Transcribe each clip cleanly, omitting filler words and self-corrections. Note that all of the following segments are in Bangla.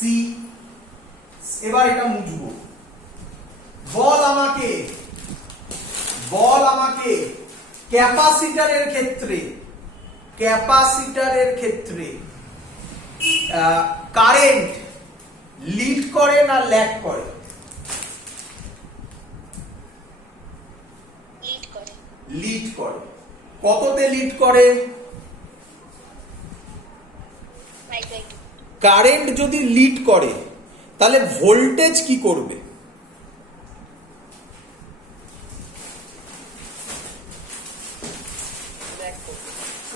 সি। এবার এটা মুছবো। বল আমাকে ক্যাপাসিটরের ক্ষেত্রে কারেন্ট লিড করে না ল্যাগ করে? লিড করে। কততে লিড করে? কারেন্ট যদি লিড করে তাহলে ভোল্টেজ কি করবে?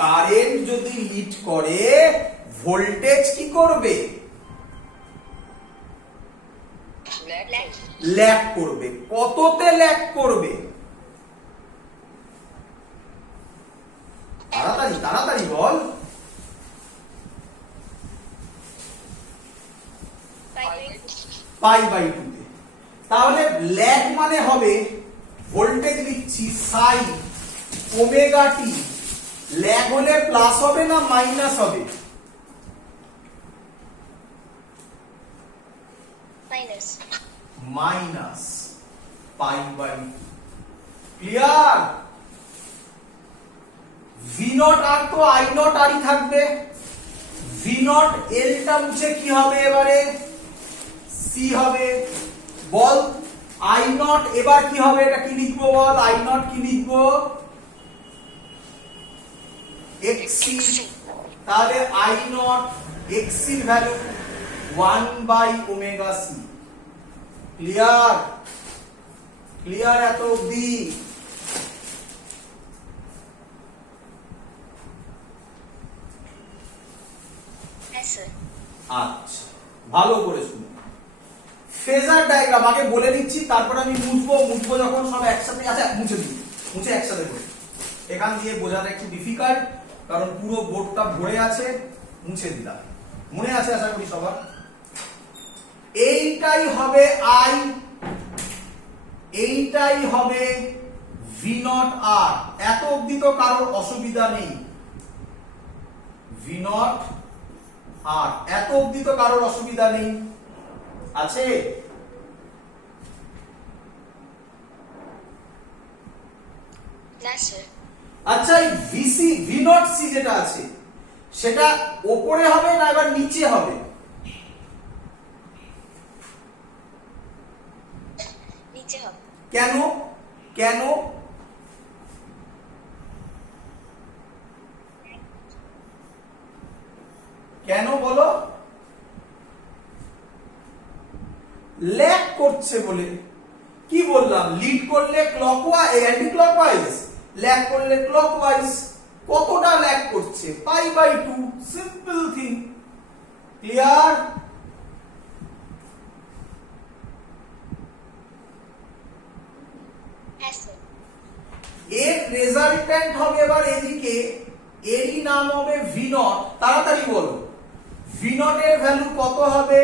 কারেন্ট যদি লিড করে ভোল্টেজ কি করবে? ল্যাগ করবে। কততে ল্যাগ করবে? তাড়াতাড়ি বল। π/2 তে। তাহলে ল্যাগ মানে হবে ভোল্টেজ লিখছি সাইন ওমেগা টি। ল্যাগ হলে প্লাস হবে না মাইনাস হবে? মাইনাস π/2। ক্লিয়ার? ভি নট আর তো আই নট আরই থাকবে। ভি নট এলটা মুছে কি হবে এবারে? সি হবে। বল আই নট এবার কি হবে? এটা কি লিখবো বল? আই নট কি লিখবো? এক্সি। তাহলে আই নট এক্সির ভ্যালু 1/ωc। ক্লিয়ার? ক্লিয়ার এত অবধি? আচ্ছা, ভালো করে শুনুন। ফেজার ডায়াগ্রাম আগে বলে দিচ্ছি, তারপর আমি মুছবো যখন সব একসাথে। আচ্ছা মুছে একসাথে করি। এখান দিয়ে বোঝাটা একটু ডিফিকাল্ট, কারণ পুরো বোর্ডটা ভরে আছে। মুছে দিলাম। মনে আছে আশা করি সবার। এইটাই হবে আই, এইটাই হবে ভি নট আর। এত অবধি তো কারোর অসুবিধা নেই। ভি নট আর এত অবধি তো কারোর অসুবিধা নেই, আছে? আচ্ছা, এই ভিসি ভি নট সি যেটা আছে সেটা উপরে হবে না এবার নিচে হবে? নিচে হবে। কেন? কেন কেন বলো? ল্যাগ করছে বলে। কি বললাম? লিড করলে ক্লকওয়াইজ অ্যান্টি ক্লকওয়াইজ, ল্যাগ করলে ক্লকওয়াইজ। কতটা ল্যাগ করছে? π/2। Simple thing. ক্লিয়ার? এর রেজাল্ট্যান্ট হবে এবার এদিকে, এরই নাম হবে ভি নট। তাড়াতাড়ি বলো, ভি নট এর ভ্যালু কত হবে?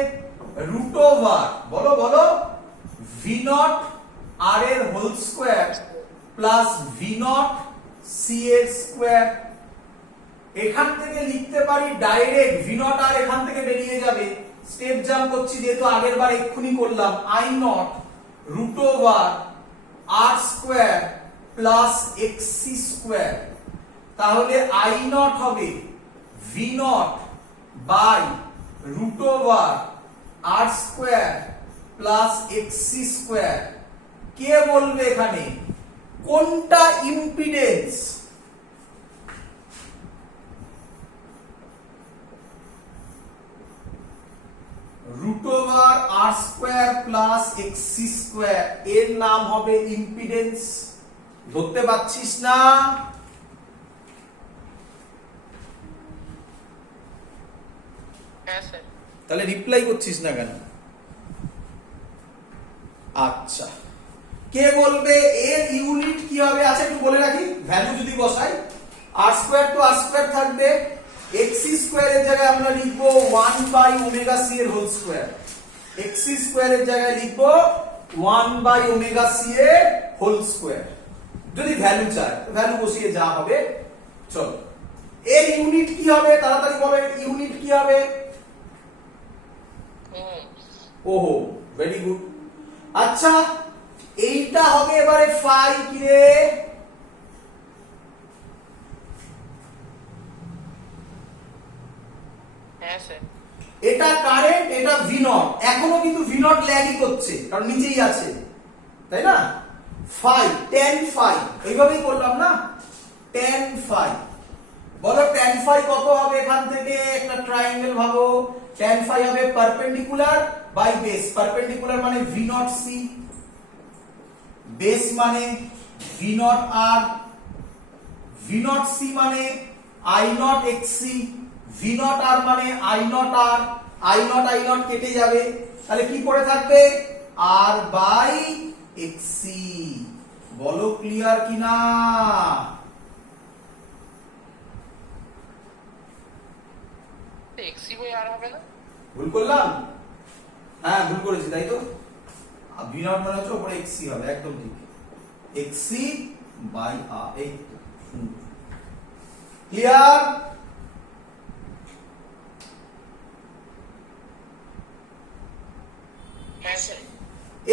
রুট ওভার বলো ভি নট আর এর whole square plus V naught C এর স্কয়ার। এখান থেকে লিখতে পারি ডাইরেক্ট, ভি নট আর এখান থেকে বেরিয়ে যাবে। স্টেপ জাম্প করছি যেহেতু আগের বার এক্ষুনি করলাম। I naught root over R square plus XC square. তাহলে আই নট হবে V naught by root over R square plus XC square. কে বলবে এখানে কোনটা impedance? Root over R square plus XC square এর নাম হবে ইম্পিডেন্স। ধরতে পারছিস না? তাহলে রিপ্লাই করছিস না কেন? আচ্ছা, কে বলবে এর ইউনিট কি হবে? আচ্ছা একটু বলে রাখি, ভ্যালু যদি বসাই আর স্কয়ার তো আর স্কয়ার থাকবে, এক্সি স্কয়ার এর জায়গায় আমরা লিখবো 1/ωc এর হোল স্কয়ার। এক্সি স্কয়ার এর জায়গায় লিখবো 1/ωc এর হোল স্কয়ার। যদি ভ্যালু চাই ভ্যালু বসিয়ে যা হবে। চলো, এর ইউনিট কি হবে? তাড়াতাড়ি বলো, এর ইউনিট কি হবে? ওহো, ভেরি গুড। আচ্ছা, এইটা হবে এবারে ফাই কি রে? এটা কারেন্ট, এটা ভি নট। এখনো কিন্তু ভি নট ল্যাগই করছে, কারণ নিচেই আছে, তাই না? ফাই, টেন ফাই, এইভাবেই করলাম না? টেন ফাই, বলো টেন ফাই কত হবে? এখান থেকে একটা ট্রায়াঙ্গেল ভাবো। টেন ফাই হবে পারপেন্ডিকুলার বাই বেস। পারপেন্ডিকুলার মানে ভি নট সি, বেস মানে V naught R, V naught C মানে I naught X C, V naught R মানে I naught R, I naught কেটে যাবে, তাহলে কি পড়ে থাকবে? R by X C. বলো ক্লিয়ার কিনা? ভুল করলাম? হ্যাঁ, ভুল করেছি, তাই তো। ভি নট মানে হচ্ছে উপরে এক্স সি হবে, একদম ঠিক। এক্স সি বাই আর, এই ক্লিয়ার?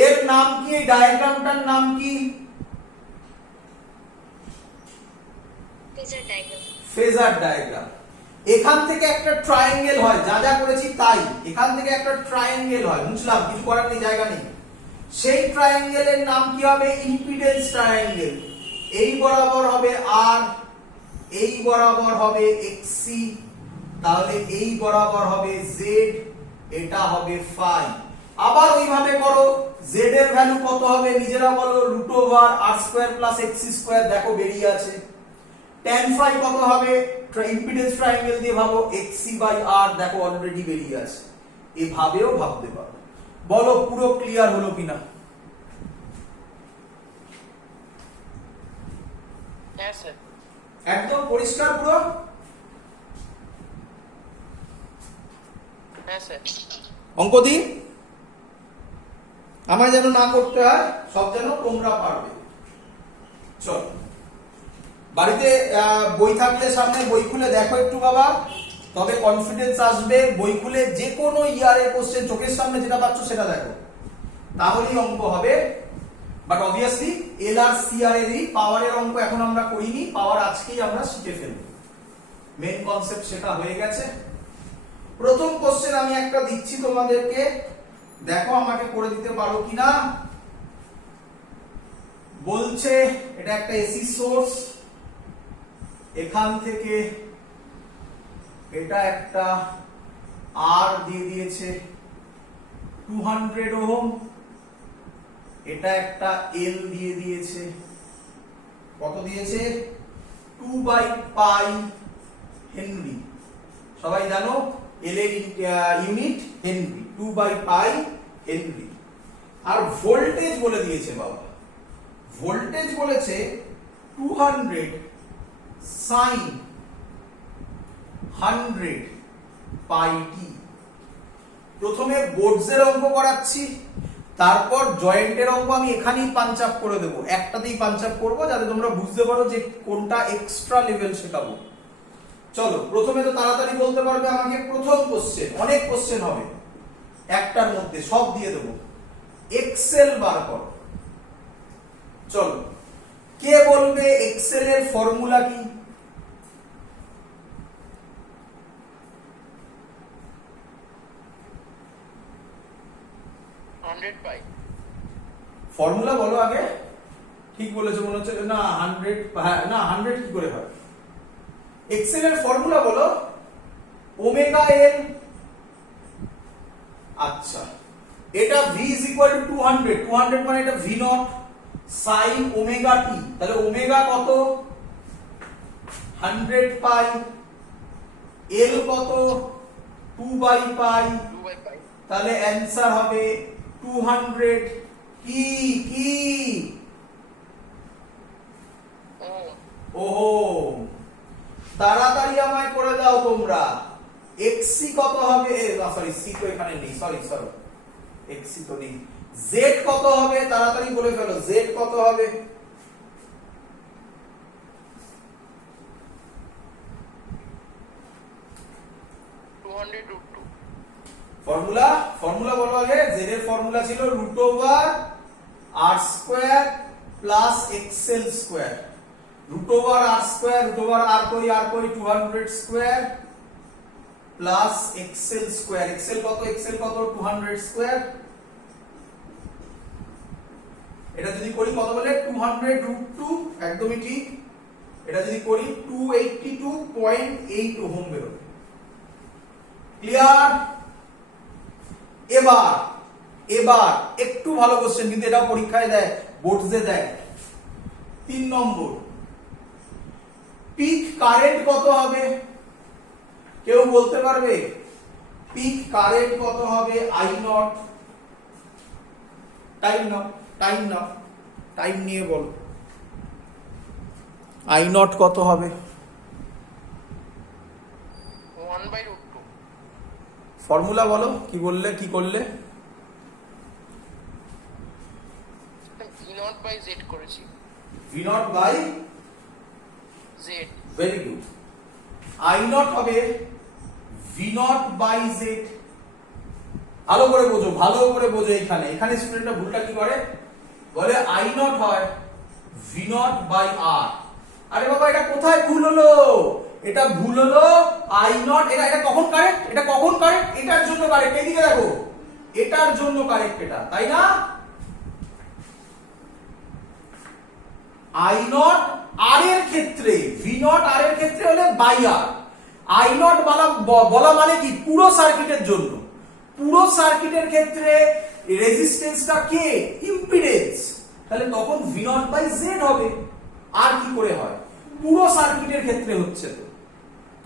এর নাম কি? ডায়াগ্রামটার নাম কি? Phasor diagram. এখান থেকে একটা ট্রায়াঙ্গেল হয়, যা যা করেছি তাই। এখান থেকে একটা ট্রায়াঙ্গেল হয়, বুঝলাম, কিছু করার নেই, জায়গা নেই। সেই ট্রায়াঙ্গেলের নাম কি হবে? Impedance triangle. এই বরাবর হবে আর, এই বরাবর হবে এক্সসি, তাহলে এই বরাবর হবে জেড, এটা হবে ফাই। আবার ওইভাবে করো, জেড এর ভ্যালু কত হবে নিজেরা বলো? Root over R square plus x square, দেখো বেরিয়ে আছে। tan ফাই কত হবে? ইম্পিডেন্স ট্রায়াঙ্গেল দিয়ে ভাবো, এক্সসি বাই আর, দেখো অলরেডি বেরিয়ে আছে। এভাবেও ভাবতে পারো। বলো পুরো ক্লিয়ার হলো কিনা? হ্যাঁ স্যার, একদম পরিষ্কার পুরো? হ্যাঁ স্যার। অঙ্ক দিন, আমায় যেন না করতে হয়, সব যেন তোমরা পারবে। চলো, বাড়িতে বই থাকলে সামনে বই খুলে দেখো একটু বাবা, তবে কনফিডেন্স আসবে। বই খুলে যে কোনো ইয়ারের কোশ্চেন চোখের সামনে যেটা পাচ্ছ সেটা দেখো, তাহলেই অঙ্ক হবে। But obviously L R C R এর পাওয়ারের অঙ্ক এখন আমরা করিনি, পাওয়ার আজকেই আমরা শিখে ফেলব। মেন কনসেপ্ট সেটা হয়ে গেছে। প্রথম কোশ্চেন আমি একটা দিচ্ছি তোমাদেরকে, দেখো আমাকে করে দিতে পারো কিনা। বলছে এটা একটা এসি সোর্স, এখান থেকে এটা একটা আর দিয়ে দিয়েছে 200 ওহম, এটা একটা এল দিয়ে দিয়েছে, কত দিয়েছে? 2/পাই হেনরি। সবাই জানো এল এর ইউনিট হেনরি, 2/পাই হেনরি। আর ভোল্টেজ বলে দিয়েছে বাবা, ভোল্টেজ বলেছে 200 সাইন 100 পাই টি। প্রথমে বোর্ডসের অঙ্ক করাচ্ছি, তারপর জয়েন্টের অঙ্ক আমি এখানেই পাঞ্চ আপ করে দেবো, একটাতেই পাঞ্চ আপ করবো, যাতে তোমরা বুঝতে পারো যে কোনটা এক্সট্রা লেভেল শেখাবো। চলো, প্রথমে তো তাড়াতাড়ি বলতে পারবে আমাকে প্রথম কোশ্চেন, অনেক কোশ্চেন হবে একটার মধ্যে, সব দিয়ে দেবো। এক্সেল বার করো। চলো, কে বলবে এক্সেল এর ফর্মুলা কি? ফর্মুলা বলো আগে। ঠিক বলেছো মনে হচ্ছে, না 100, না 100 কি করে হয়? এক্সেল এর ফর্মুলা বলো, ওমেগা এল। আচ্ছা, এটা v is equal to 200, 200 মানে এটা v not sin omega t, তাহলে ওমেগা কত? 100 পাই, এল কত? 2/পাই, তাহলে অ্যানসার হবে 200 কি কি ওহম। তাড়াতাড়ি আমায় করে দাও তোমরা। xc কত হবে? সরি, c তো এখানে নেই, সরি, xc তো নেই। z কত হবে? তাড়াতাড়ি বলে ফেলো, z কত হবে? ফর্মুলা ফর্মুলা বলো আগে। জেড এর ফর্মুলা ছিল root over R square plus XL square. Root over R square, root over R কই 200 square plus XL square. XL কত? 200 স্কোয়ার। এটা যদি করি কত বলে 200 রুট 2, একদমই ঠিক। এটা যদি করি 282.8 ওহম বেরোবে। ক্লিয়ার? এবার এবার একটু ভালো কোশ্চেন, কিন্তু এটাও পরীক্ষায় দেয়, বোর্ডসে দেয়। 3 নম্বর, পিক কারেন্ট কত হবে? কেউ বলতে পারবে পিক কারেন্ট কত হবে? I not. Time now, time now, time নিয়ে বলো। আই নট কত হবে? 1/√2। ফর্মুলা বলো, কি বললে, কি করলে? v0/z করেছি। v0/z, z। Very good. I naught হবে v0/z। ভালো করে বোঝো, ভালো করে বোঝো। এখানে এখানে স্টুডেন্টরা ভুলটা কি করে, বলে আই নট হয় v0/r। আরে বাবা, এটা কোথায় ভুল হলো? এটা ভুল হলো আই নট। এটা কখন কারেক্ট? এটা কখন কারেক্ট? এটার জন্য কারেক্ট। এইদিকে দেখো, এটার জন্য কারেক্ট এটা, তাই না? আই নট আর এর ক্ষেত্রে, ভি নট আর এর ক্ষেত্রে হলে বাই আর। আই নট বলা মানে কি? পুরো সার্কিটের জন্য। পুরো সার্কিটের ক্ষেত্রে রেজিস্ট্যান্সটা কে? ইম্পিডেন্স। তাহলে তখন ভি নট বাই জেড হবে। আর কি করে হয়? পুরো সার্কিটের ক্ষেত্রে হচ্ছে তো,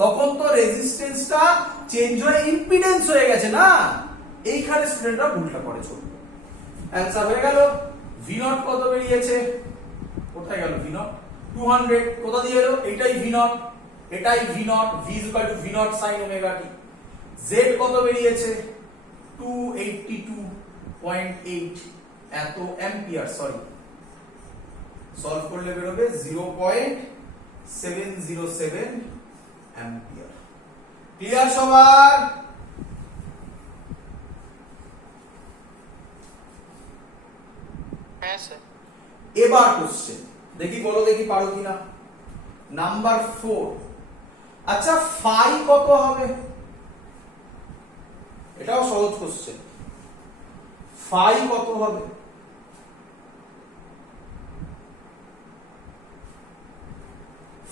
তখন তো রেজিস্ট্যান্সটা চেঞ্জ হয়ে ইম্পিডেন্স হয়ে গেছে না? এইখানে স্টুডেন্টরা ভুলটা করে। ছোট অ্যান্সার হয়ে গেল। ভি নট কত বেরিয়েছে? কোথায় গেল ভি নট? 200। কোথা দিয়ে এলো? এটাই ভি নট, এটাই V naught. V is equal to V naught sine omega T. Z কত বেরিয়েছে? 282.8 এত অ্যাম্পিয়ার। সরি, সলভ করলে বেরোবে 0.707 অ্যাম্পিয়ার। ক্লিয়ার সবার? হ্যাঁ স্যার। এবার কোশ্চেন দেখি, বলো দেখি পারো কিনা। নাম্বার 4। আচ্ছা, ফাই কত হবে? এটাও সহজ কোশ্চেন। ফাই কত হবে?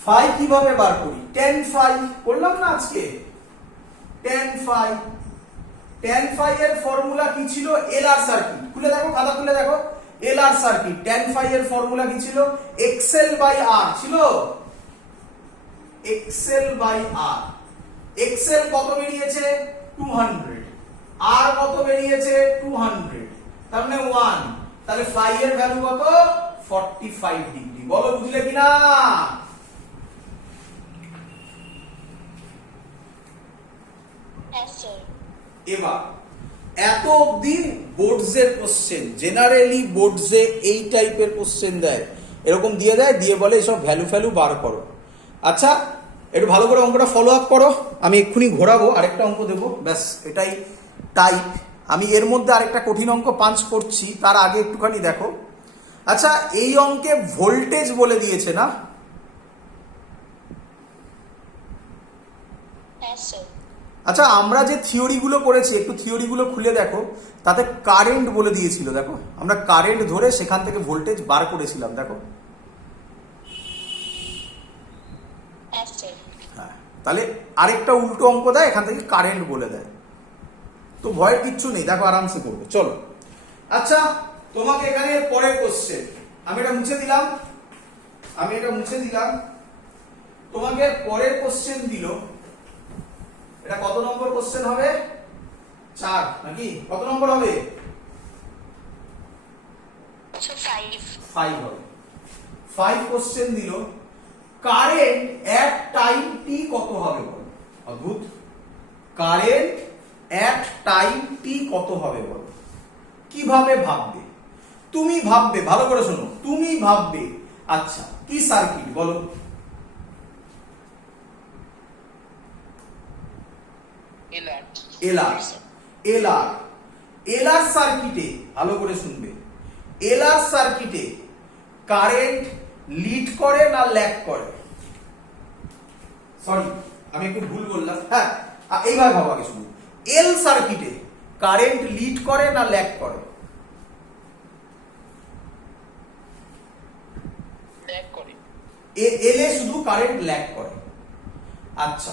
ফাই কিভাবে বার করি? tan ফাই করলাম না আজকে? tan ফাই, tan ফাই এর ফর্মুলা কি ছিল? LR circuit. খুলে দেখো, খাতা খুলে দেখো। এলআর সার্কিট, tan ফাই এর ফর্মুলা কি ছিল? এক্সএল বাই আর ছিল। XL by R. এক্সএল কত বেরিয়েছে? 200। আর কত বেরিয়েছে? 200। তার মানে 1। তাহলে ফাই এর ভ্যালু কত? 45 ডিগ্রি। বলো বুঝলে কিনা? এবার এত অবধি বোর্ডসের কোশ্চেন, জেনারেলি বোর্ডসে এই টাইপের কোশ্চেন দেয়, এরকম দিয়ে দেয়, দিয়ে বলে এসব ভ্যালু ফ্যালু বার করো। আচ্ছা, একটু ভালো করে অঙ্কটা ফলো আপ করো। আমি এক্ষুনি ঘোরাবো, আরেকটা অঙ্ক দেবো, ব্যাস এটাই টাইপ। আমি এর মধ্যে আরেকটা কঠিন অঙ্ক পাঞ্চ করছি, তার আগে একটুখানি দেখো। আচ্ছা, এই অঙ্কে ভোল্টেজ বলে দিয়েছে না? আচ্ছা, আমরা যে থিওরিগুলো করেছি, একটু থিওরিগুলো খুলে দেখো, তাতে কারেন্ট বলে দিয়েছিল। দেখো, আমরা কারেন্ট ধরে সেখান থেকে ভোল্টেজ বার করেছিলাম। দেখো, হ্যাঁ, তাহলে আরেকটা উল্টো অঙ্ক দেয়, এখান থেকে কারেন্ট বলে দেয়। তো ভয়ের কিচ্ছু নেই, দেখো আরামসে করবে। চলো, আচ্ছা, তোমাকে এখানে পরের কোশ্চেন, আমি এটা মুছে দিলাম, তোমাকে পরের কোশ্চেন দিল। এটা কত নম্বর কোশ্চেন হবে? 4 নাকি? কত নম্বর হবে? 5 হবে। 5 কোশ্চেন দিল, কারেন্ট এট টাইম টি কত হবে বলো। অদ্ভুত। কারেন্ট এট টাইম টি কত হবে বলো। কিভাবে ভাববে? তুমি ভাববে, ভালো করে শোনো, তুমি ভাববে। আচ্ছা, কি সার্কিট বলো? এলআর। এলআর এলআর সার্কিটে ভালো করে শুনবে, এলআর সার্কিটে কারেন্ট লিড করে না ল্যাগ করে? সরি আমি একটু ভুল বললাম, হ্যাঁ এইভাবে ভাবো আগে শুনুন, এল সার্কিটে কারেন্ট লিড করে না ল্যাগ করে? ল্যাগ করে। এলে শুধু কারেন্ট ল্যাগ করে। আচ্ছা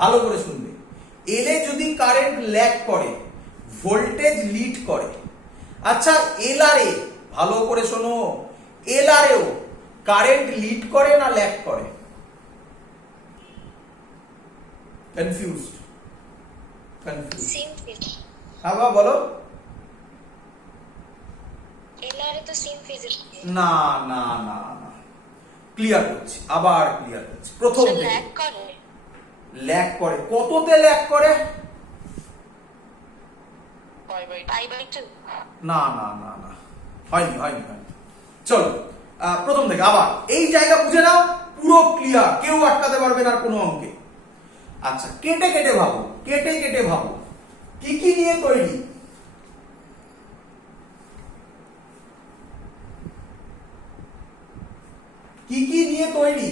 ভালো করে শুনবে, এলে যদি কারেন্ট ল্যাগ করে ভোল্টেজ লিড করে। আচ্ছা এলআরএ ভালো করে শোনো, এলআরএও কারেন্ট লিড করে না ল্যাগ করে? কনফিউজড? Same phase. হ্যাঁ বাবা বলো। এলআরএ তো সেম ফেজের। না না না না, ক্লিয়ার করছি, আবার ক্লিয়ার করছি প্রথম থেকে। ল্যাগ করে। ল্যাগ করে, কততে ল্যাগ করে? Pi by 2। না না না না, হয়নি হয়নি হয়নি। চলো প্রথম থেকে আবার, এই জায়গা বুঝে নাও, পুরো ক্লিয়ার, কেউ আটকাতে পারবে না কোনো অঙ্কে। আচ্ছা কেটে কেটে ভাবো, কেটে কেটে ভাবো, কি কি নিয়ে তৈরি? কি কি নিয়ে তৈরি?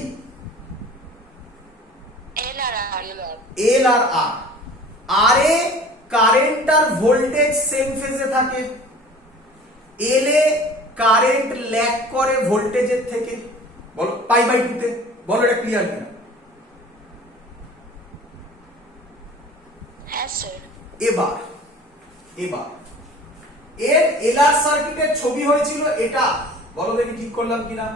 এলআর। এল আর আর। আর এ কারেন্ট আর ভোল্টেজ সেম ফেজে থাকে, এল এ কারেন্ট ল্যাগ করে ভোল্টেজের থেকে। বলো পাই বাই 2 তে, বলো এটা ক্লিয়ার কিনা? হ্যাঁ স্যার। এবার এবার এর এলআর সার্কিটের ছবি হয়েছিল এটা, বলো দেখি ঠিক করলাম কিনা?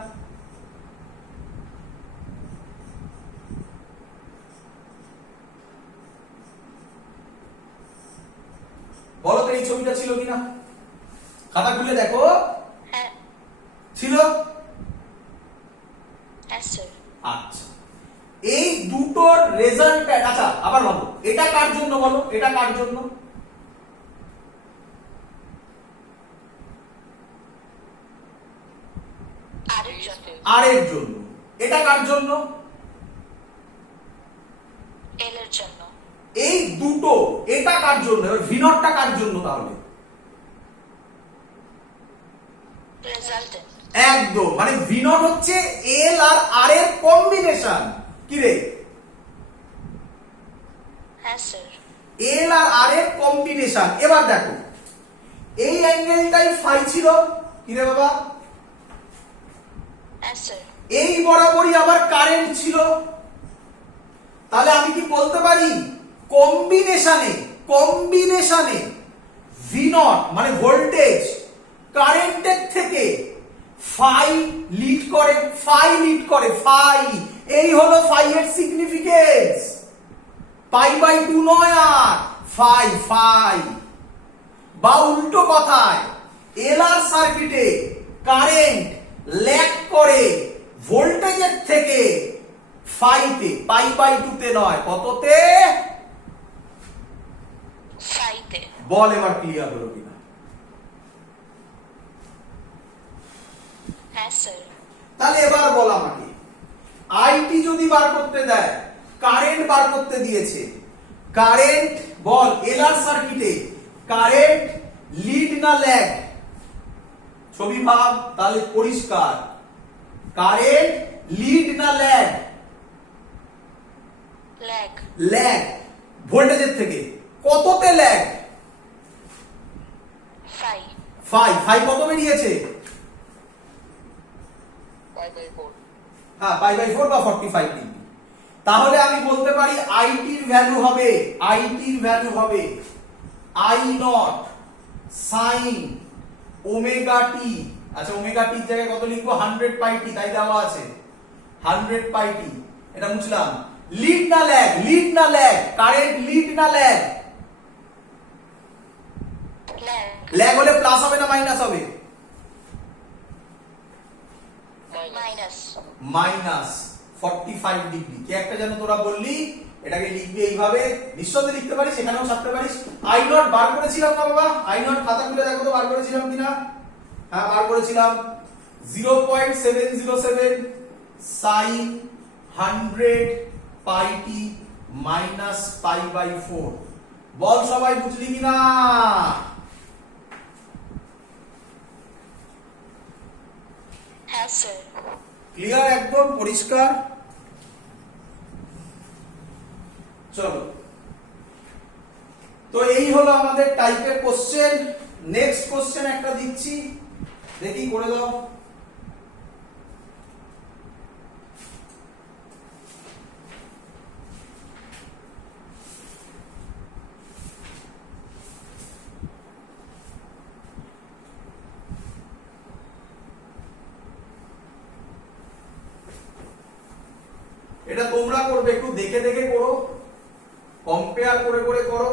বলো তো এই ছবিটা ছিল কিনা? খাতা খুলে দেখো। হ্যাঁ। ছিল? হ্যাঁ স্যার। আচ্ছা এই দুটোর রেজাল্ট, আচ্ছা আবার ভাবো, এটা কার জন্য বলো, এটা কার জন্য? আর এর জন্য। এটা কার জন্য? এল এর জন্য। এই দুটো, এটা কার জন্য? এবার ভি নটটা কার জন্য তাহলে? রেজাল্টেন্ট। একদম, মানে ভি নট হচ্ছে এল আর আর এর কম্বিনেশন। কি রে? হ্যাঁ স্যার। এল আর আর এর কম্বিনেশন। এবার দেখো এই অ্যাঙ্গেলটাই ফাই ছিল, কি রে বাবা? হ্যাঁ স্যার। এই বরাবরই আবার কারেন্ট ছিল, তাহলে আমি কি বলতে পারি কম্বিনেশনে, কম্বিনেশনে ভি নট মানে ভোল্টেজ কারেন্টের থেকে ফাই লিড করে, ফাই লিড করে, ফাই। এই হলো ফাই এর সিগনিফিকেন্স, পাই বাই 2 নয় আর ফাই, ফাই। বা উল্টো কথায় এলআর সার্কিটে কারেন্ট ল্যাগ করে ভোল্টেজের থেকে ফাইতে, পাই বাই 2 তে নয়, কততে? ফাইতে। বল এবার ক্লিয়ার হলো কিনা? হ্যাঁ স্যার। তাহলে এবার বল আমাকে, আইটি যদি বার করতে দেয়, কারেন্ট বার করতে দিয়েছে, কারেন্ট বল এলআর সার্কিটে কারেন্ট লিড না ল্যাগ? ছবি ভাব তাহলে পরিষ্কার, কারেন্ট লিড না ল্যাগ? ল্যাগ। ল্যাগ ভোল্টেজের থেকে, কততে ল্যাগ? ফাই। ফাই। ফাই কত বেরিয়েছে? Pi by 4। হ্যাঁ পাই বাই 4 বা 45 ডিগ্রি। তাহলে আমি বলতে পারি আইটির ভ্যালু হবে, আইটির ভ্যালু হবে আই নট সাইন ওমেগা টি। আচ্ছা ওমেগা টির জায়গায় কত লিখবো? 100 পাই টি, তাই দেওয়া আছে 100 পাই টি। এটা মুছলাম। লিড না ল্যাগ? লিড না ল্যাগ? কারেন্ট লিড না ল্যাগ? ল্যাগ। ল্যাগ হলে প্লাস হবে না মাইনাস হবে? মাইনাস। Minus 45 degree. কে একটা যেন তোরা বললি এটাকে লিখবি এইভাবে, নিঃসন্দেহে লিখতে পারিস, এখানেও ছাপতে পারিস। আই নট বার করেছিলাম না বাবা? আই নট খাতা খুলে দেখো তো বার করেছিলাম কিনা? হ্যাঁ বার করেছিলাম। 0.707 sine 100 pi t minus pi by 4। বল সবাই বুঝলি কিনা? হ্যাঁ স্যার। ক্লিয়ার, একদম পরিষ্কার। চলো, তো এই হলো আমাদের টাইপের কোশ্চেন। নেক্সট কোশ্চেন একটা দিচ্ছি, দেখি করে দাও। এটা তোমরা করবে, একটু দেখে দেখে করো, কম্পেয়ার করে করে করো।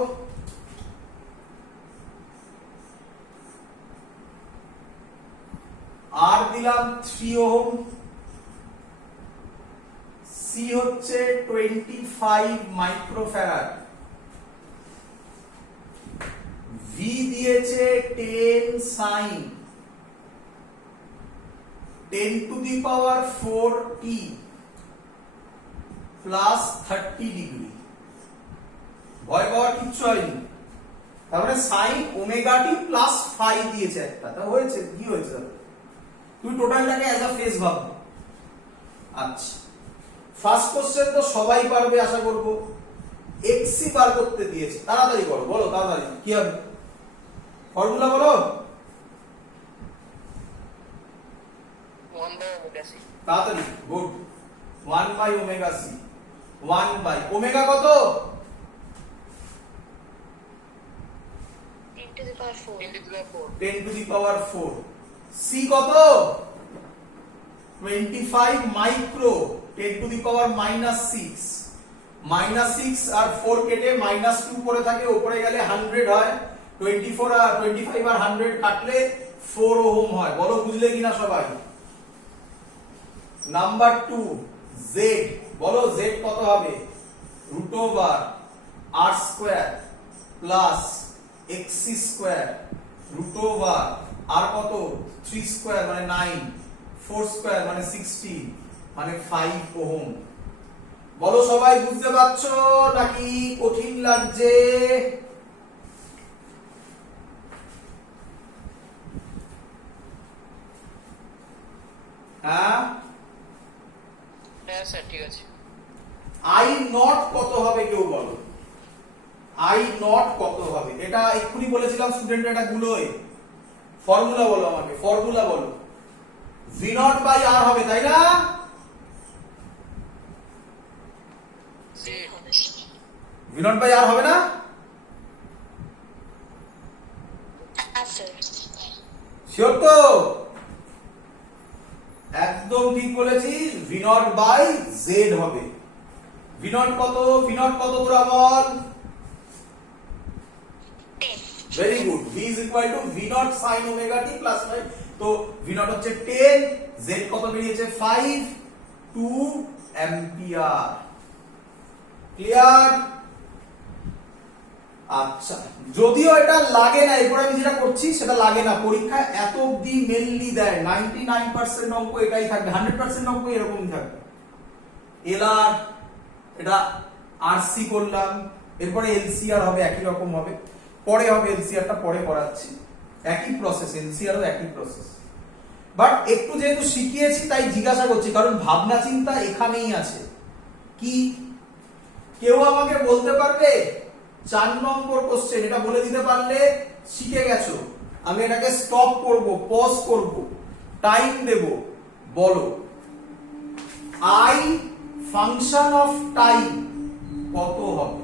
আর দিলাম 3 ওহম, সি হচ্ছে 25 মাইক্রোফ্যারাড, ভি দিয়েছে 10 sine 10 to the power 4t plus 30 degree. ভয় পাওয়ার কিচ্ছু হয়নি। তারপরে sine omega t plus phi দিয়েছে একটা, তা হয়েছে কি হয়েছে? তুই টোটালটাকে অ্যাজ আ ফেজ ভাববি। আচ্ছা, ফার্স্ট কোশ্চেন তো সবাই পারবে আশা করব। এক্সি বার করতে দিয়েছে, তাড়াতাড়ি করো, বলো তাড়াতাড়ি কি হবে ফর্মুলা বলো। 1 by omega c। তাড়াতাড়ি, good. 1 by omega C, 1 by omega কত? 10 to the power 4। 10 to the power 4। 10 to the power 4। C কত? 25 মাইক্রো 10 টু দি পাওয়ার -6। -6 আর 4 কেটে -2 পড়ে থাকে, উপরে গেলে 100 হয়। 25 আর 100 কাটলে 4 ওহম হয়। বলো বুঝলে কিনা সবাই? নাম্বার 2 জেড, বলো জেড কত হবে? √r² প্লাস x² √ আর কত 3² মানে 9, 4² মানে 16 মানে 5 ওহম। বলো সবাই বুঝতে পারছো নাকি কঠিন লাগছে? হ্যাঁ হ্যাঁ স্যার ঠিক আছে। আই নট কত হবে কেউ বলো? আই নট কত হবে? এটা এক্ষুনি বলেছিলাম স্টুডেন্ট, এটা গুলোই ফর্মুলা বলো আমাকে, ফর্মুলা বলো। ভি নট বাই আর হবে, তাই না? z ভি নট বাই আর হবে না? হ্যাঁ স্যার। শিওর তো? একদম ঠিক বলেছিস, ভি নট বাই জেড হবে। ভি নট কত? ভি নট কত তোরা বল? 10। Very good. v is equal to v naught sin omega t plus 5। তো v naught হচ্ছে 10, z কত বেরিয়েছে 5, 2 অ্যাম্পিয়ার। ক্লিয়ার? আচ্ছা, যদিও এটা লাগে না, এরপর আমি যেটা করছি সেটা লাগে না। পরীক্ষা এত অবধি মেনলি দেয়, 99% অঙ্ক এটাই থাকবে, 100% অঙ্ক এরকমই থাকবে। এলআর, এটা আরসি করলাম, এরপরে এলসিআর হবে, একই রকম হবে। পরে হবে এলসিআরটা, পরে করাচ্ছি। একই প্রসেস, এলসিআরও একই প্রসেস। বাট একটু যেহেতু শিখিয়েছি তাই জিজ্ঞাসা করছি, কারণ ভাবনা চিন্তা এখানেই আছে। কি কেউ আমাকে বলতে পারবে 4 নম্বর কোশ্চেন, এটা বলে দিতে পারলে শিখে গেছো। আমি এটাকে স্টপ করব, পজ করব, টাইম দেব। বলো আই ফাংশন অফ টাইম কত হবে?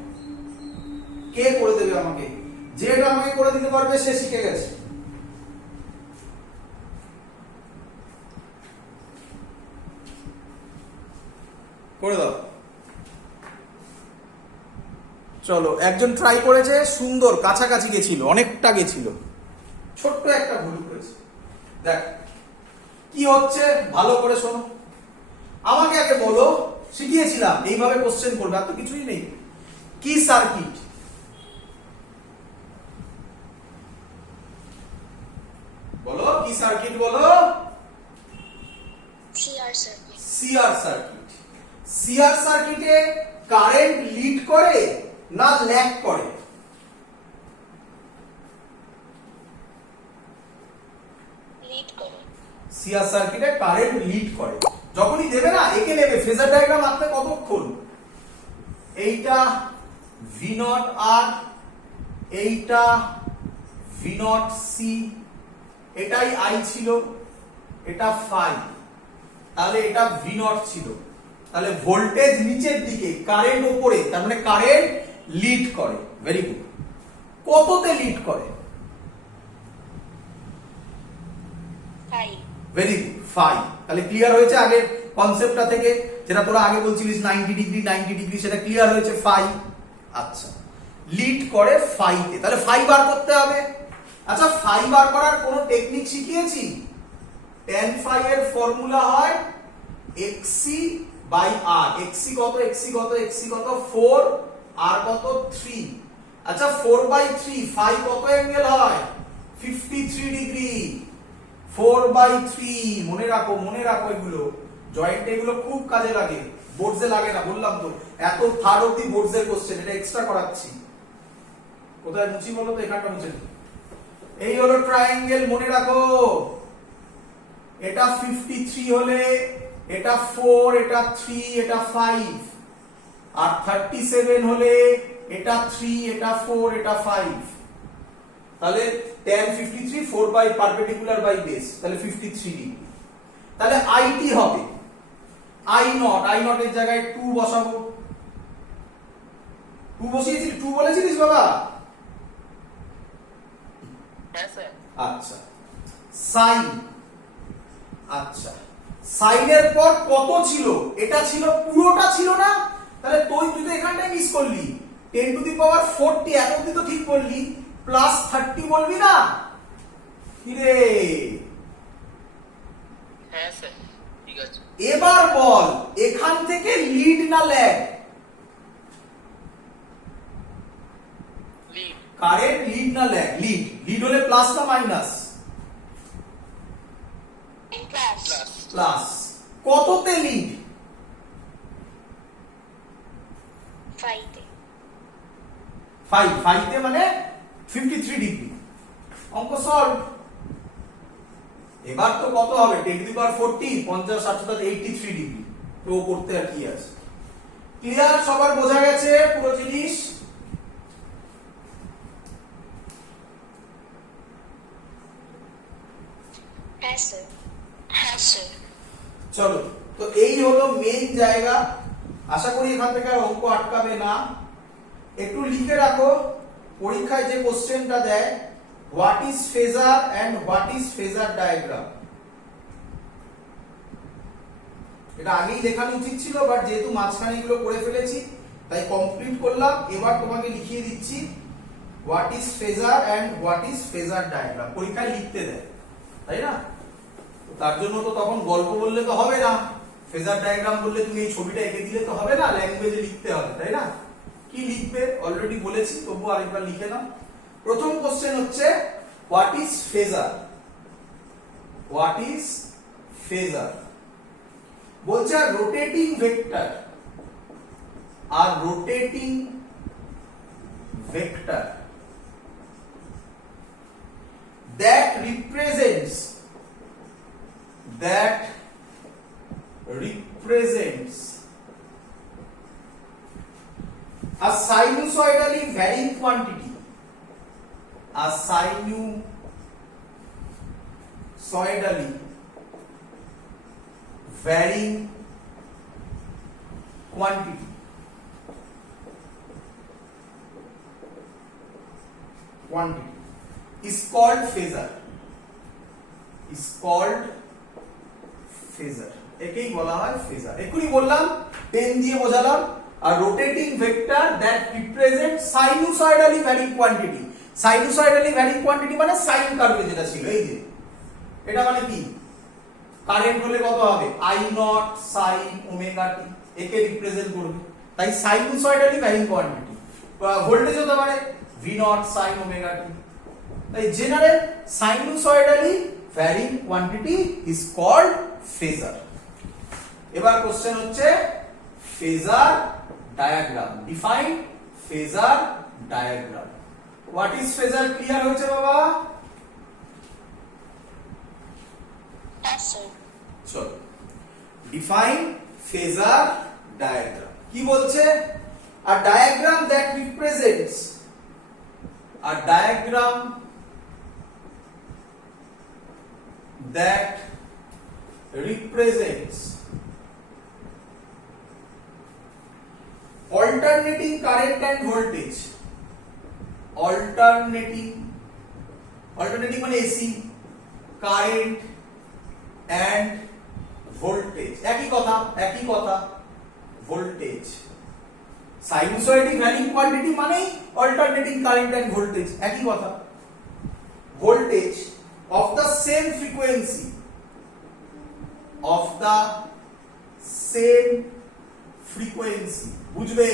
কে করে দেবে আমাকে? যেটা আমাকে করে দিতে পারবে সে শিখে গেছে। করে দাও। চলো, একজন ট্রাই করেছে, সুন্দর কাছাকাছি গেছিল, অনেকটা গেছিল, ছোট্ট একটা ভুল করেছে। দেখ কি হচ্ছে, ভালো করে শোনো। আমাকে আগে বলো, শিখিয়েছিলাম এইভাবে কোশ্চেন করবে, আর তো কিছুই নেই। কি সার্কিট? বলো কি সার্কিট বলো? CR circuit. CR circuit. CR সার্কিটে কারেন্ট লিড করে না ল্যাগ করে? লিড করে। সিআর সার্কিটে কারেন্ট লিড করে। যখনই দেবে না একে নেবে, ফেজার ডায়াগ্রাম আঁকতে কতক্ষণ? এইটা V0 R, এইটা V0 C, এটাই I ছিল, এটা phi, তাহলে এটা V0 ছিল। তাহলে ভোল্টেজ নিচের দিকে, কারেন্ট উপরে, তার মানে কারেন্ট লিড করে। Very good. কততে লিড করে? 5 ভেরি গুড, ফাই। তাহলে ক্লিয়ার হয়েছে আগের কনসেপ্টটা থেকে, যেটা তোরা আগে বলছিলিস 90 ডিগ্রি 90 ডিগ্রি, সেটা ক্লিয়ার হয়েছে ফাই। আচ্ছা, লিড করে ফাইতে, তাহলে ফাই বার করতে হবে। আচ্ছা, ফাই বার করার কোনো টেকনিক শিখিয়েছি? tan phi এর ফর্মুলা হয় xc বাই r। xc কত, xc কত, xc কত 4, r কত 3। আচ্ছা, 4/3 ফাই কত অ্যাঙ্গেল হয়? 53 ডিগ্রি। 4/3 মনে রাখো, মনে রাখো, এগুলো জয়েন্ট, এগুলো খুব কাজে লাগে। বোর্ডসে লাগে না, বললাম তো, এত থার্ড অবধি বোর্ডসের কোশ্চেন, এটা এক্সট্রা করাচ্ছি। কোথায় মুছি বলো তো? এখানটা মুছে নি। এই হলো ট্রায়াঙ্গেল, মনে রাখো। এটা 53 হলে এটা 4, এটা 3, এটা 5, আর 37 হলে এটা 3, এটা 4, এটা 5। তাহলে tan 53 4 by perpendicular by base, তাহলে 53 ডিগ্রি। তাহলে IT হবে I0 এর জায়গায় 2 বসাবো। 2 বসিয়েছিস? 2 বলেছিলিস বাবা? হ্যাঁ স্যার। আচ্ছা, সাইন। আচ্ছা, সাইনের পর কত ছিল? এটা ছিল, পুরোটা ছিল না? তাহলে তুই তো এখানটায় মিস করলি। 10 টু দি পাওয়ার 40 এত অবধি তো ঠিক বললি, প্লাস 30 বলবি না? কি রে? হ্যাঁ স্যার, ঠিক আছে। এবার বল, এখান থেকে লিড না ল্যাগ? লিড। কারেন্ট লিড না ল্যাগ? লিড। লিড হলে প্লাস না মাইনাস? Plus plus. প্লাস। কততে লিড? 5 তে। 5 তে মানে 53 ডিগ্রি। অঙ্ক সলভ। এবার তো কত হবে? 10 টু দি পাওয়ার 40, 50 60 83 ডিগ্রি। তো করতে আর কি আছে? ক্লিয়ার? সবার বোঝা গেছে পুরো জিনিস? হ্যাঁ স্যার। হ্যাঁ স্যার। চলো, তো এই হলো মেইন জায়গা। আশা করি এখান থেকে আর অঙ্ক আটকাবে না। একটু লিখে রাখো, পরীক্ষায় যে কোশ্চেনটা দেয়, what is phasor and what is phasor diagram. এটা আগেই লেখানো উচিত ছিল, বাট যেহেতু মাঝখানে এগুলো করে ফেলেছি তাই কমপ্লিট করলাম। এবার তোমাকে লিখিয়ে দিচ্ছি what is phasor and what is phasor diagram. পরীক্ষায় লিখতে দেয়, তাই না? তার জন্য তো তখন গল্প বললে তো হবে না, ফেজার ডায়াগ্রাম বললে তুমি এই ছবিটা এঁকে দিলে তো হবে না, ল্যাঙ্গুয়েজে লিখতে হবে, তাই না? কি লিখবে অলরেডি বলেছি, তবু আরেকবার লিখে নাও। প্রথম কোশ্চেন হচ্ছে what is phasor. What is phasor বলছে রোটেটিং ভেক্টর, আর rotating vector that represents a sinusoidally varying quantity, a sinusoidally varying quantity is called phasor, is called phasor। একেই বলা হয় ফেজার। এক্ষুনি বললাম, পেন দিয়ে বোঝালাম। আর rotating vector that represent sinusoidally varying quantity. Sinusoidally varying quantity মানে সাইন কার্ভে যেটা ছিল, এই যে এটা মানে কি? কারেন্ট হলে কত হবে? I নট সাইন ওমেগা টি, একে রিপ্রেজেন্ট করবে। তাই সাইনুসয়েডালি ভ্যারিং কোয়ান্টিটি। ভোল্টেজ হতে পারে V naught sine omega T. তাই general sinusoidally varying quantity is called phasor. এবার কোশ্চেন হচ্ছে phasor diagram. Define phasor diagram. What is phasor clear হয়েছে বাবা? sir. চলো ডিফাইন ফেজার ডায়াগ্রাম কি বলছে a diagram that represents alternating current and voltage alternating মানে AC current and voltage একই কথা voltage sinusoidal varying quantity মানেই alternating current and voltage একই কথা voltage of the same frequency বুঝবে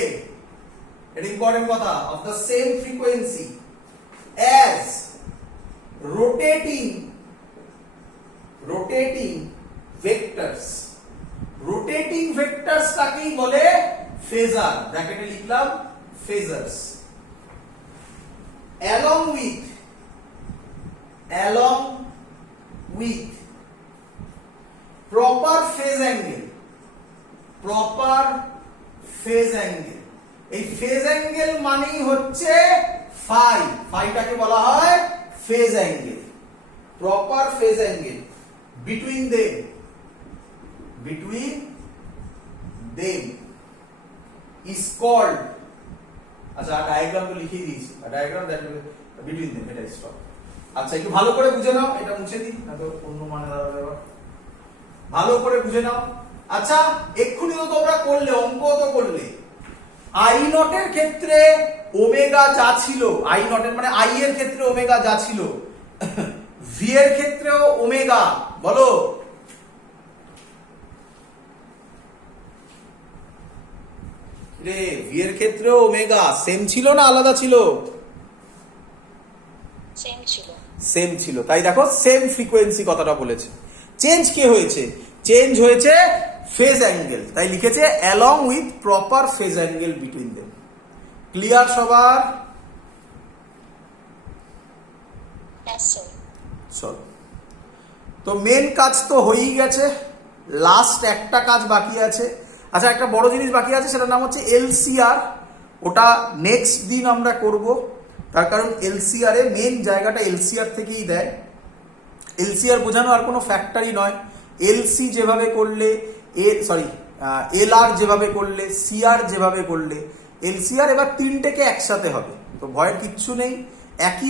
এটা ইম্পর্টেন্ট কথা of the same frequency as rotating vectors কাকেই বলে ফেজার ব্র্যাকেটে লিখলাম ফেজার্স along with proper phase angle এই ফেজ অ্যাঙ্গেল মানেই হচ্ছে ফাইটাকে বলা হয় phase angle proper phase angle between them is called আচ্ছা ডায়াগ্রাম তো লিখিয়ে দিয়েছি ডায়াগ্রাম দ্যাট between them এটা স্টপ আচ্ছা একটু ভালো করে বুঝে নাও এটা মুছে দিই না তো অন্য মানে দাঁড়াবে এবার ভালো করে বুঝে নাও আচ্ছা এক্ষুনি তো তোমরা করলে অঙ্ক তো করলে আই নটের ক্ষেত্রে ওমেগা যা ছিল আই নটের মানে আই এর ক্ষেত্রে ওমেগা যা ছিল ভি এর ক্ষেত্রেও ওমেগা বলো রে ভি এর ক্ষেত্রেও ওমেগা সেম ছিল না আলাদা ছিল সেম ছিল তাই দেখো সেম ফ্রিকোয়েন্সি কথাটা বলেছে চেঞ্জ কি হয়েছে চেঞ্জ হয়েছে ফেজ অ্যাঙ্গেল তাই লিখেছে along with proper phase angle between them clear সবার চলো তো মেন কাজ তো হয়েই গেছে লাস্ট একটা কাজ বাকি আছে আচ্ছা একটা বড় জিনিস বাকি আছে সেটার নাম হচ্ছে এলসিআর ওটা নেক্সট দিন আমরা করব তার কারণ এলসিআর এ মেন জায়গাটা এলসিআর থেকেই দেয় এলসিআর বোঝানো আর কোনো ফ্যাক্টরই নয় এলসি যেভাবে করলে এলআর যেভাবে করলে সিআর যেভাবে করলে এলসিআর এবার তিনটেকে একসাথে হবে তো ভয়ের কিচ্ছু নেই একই